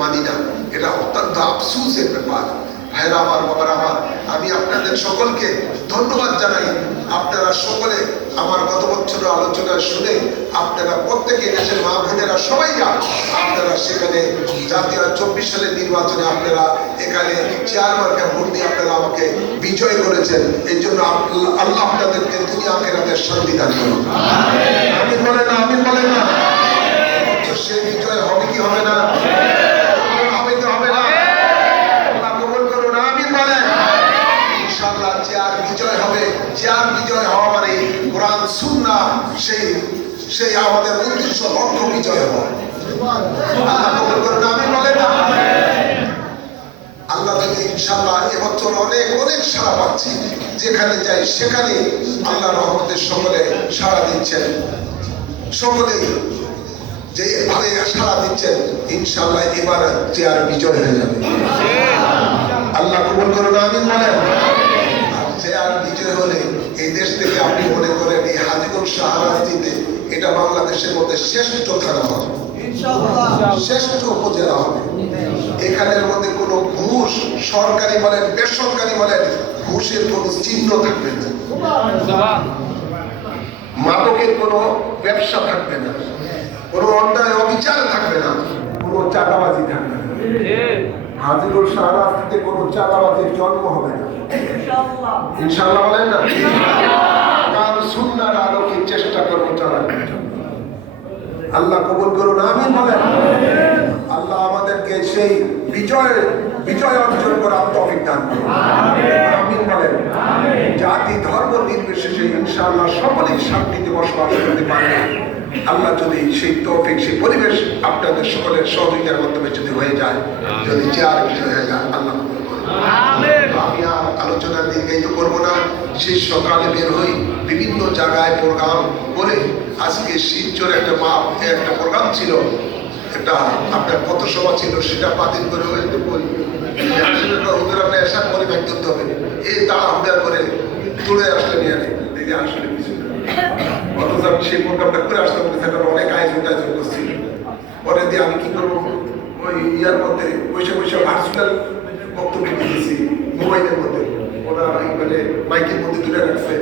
মানি না, এটা অত্যন্ত আফসোসের ব্যাপার। ভাইরা আমার, বাবার আমার, আমি আপনাদের সকলকে ধন্যবাদ জানাই। আপনারা সকলে আমার গত বছরের আলোচনা শুনে আপনারা প্রত্যেকে দেশের মা বোনেরা সবাই আপনারা সেখানে জাতীয় 24 সালের নির্বাচনে আপনারা এখানে চেয়ারম্যানকে ভোট দিয়ে আপনারা আমাকে বিজয় করেছেন। এই জন্য আল্লাহ আপনাদেরকে দুনিয়া আখিরাতের শান্তি দান করুন। আমিন বলে না, আমিন বলে না। সে বিজয় হবে কি হবে না? হবে কি হবে না? আল্লাহ কবুল করুন, আমিন বলেন। ইনশাআল্লাহ চেয়ার বিজয় হবে। চেয়ার বিজয় হওয়া মানে কোরআন সুন্নাহ সেই আমাদের উদ্দেশ্য লক্ষ্য বিজয় হওয়া। আল্লাহ কবুল করুন, আমিন বলেন না। আল্লাহ যদি ইনশাআল্লাহ এবছর অনেক অনেক সাড়া পাচ্ছি, যেখানে যাই সেখানে আল্লাহ রহমতের সকলে সাড়া দিচ্ছেন। সকলেই যেভাবে সাড়া দিচ্ছেন ইনশাআল্লাহ এবার চেয়ার বিজয় হয়ে যাবে। আল্লাহ কবুল করুন, আমিন বলেন। চেয়ার বিজয় হলে এই দেশ থেকে আপনি মনে করেন এই হাজীগঞ্জ শাহরাস্তিতে এটা বাংলাদেশের মধ্যে শ্রেষ্ঠ থানা হবে, শ্রেষ্ঠ উপজেলা হবে। এখানের মধ্যে কোনো ঘুষ, সরকারি বলেন বেসরকারি বলেন, ঘুষের কোনো চিহ্ন থাকবে না, মাদকের কোনো ব্যবসা থাকবে না, কোনো অন্যায় অবিচার থাকবে না, কোনো চাঁদাবাজি থাকবে না। হাজীগঞ্জ শাহরাস্তিতে কোনো চাঁদাবাজির জন্ম হবে না ইনশাআল্লাহ বলেন না। কারণ সুন্নাহর আলোকে চেষ্টা করবো চালানোর জন্য। আল্লাহ কবুল করুন, আমিন বলেন। আল্লাহ আমাদেরকে সেই বিজয় অর্জন করার তৌফিক দান করুন, আমিন বলেন। জাতি ধর্ম নির্বিশেষে ইনশাআল্লাহ সকলেই শান্তিতে বসবাস করতে পারবে। আল্লাহ যদি সেই তৌফিক, সেই পরিবেশ আপনাদের সকলের সহযোগিতার মাধ্যমে যদি হয়ে যায়, যদি চেয়ার বিজয় হয়ে যায়, আল্লাহ কবুল করুন। আমি আর আলোচনা দীর্ঘায়িত করবো না। সেই সকালে বের হই, বিভিন্ন জায়গায় প্রোগ্রাম করে, আজকে শিবচর একটা প্রোগ্রাম ছিল, একটা আপনার পথসভা ছিল, সেটা বাতিল করে হয়তো বলি ওদের আপনি আশা করে ব্যাগ ধরতে হবে, এই তাড়াহুড়া করে তুলে আসলে নিয়ে নেই দিদি আসলে কিছু। অথচ আমি সেই প্রোগ্রামটা করে আসলাম, সেটার অনেক আয়োজন করছিল। পরে দিয়ে আমি কি করবো, ওই ইয়ার মধ্যে বসে বসে ভার্চুয়াল বক্তব্য দিয়েছি মোবাইলের মধ্যে, ওরা মানে মাইকের মধ্যে তুলে রাখছে।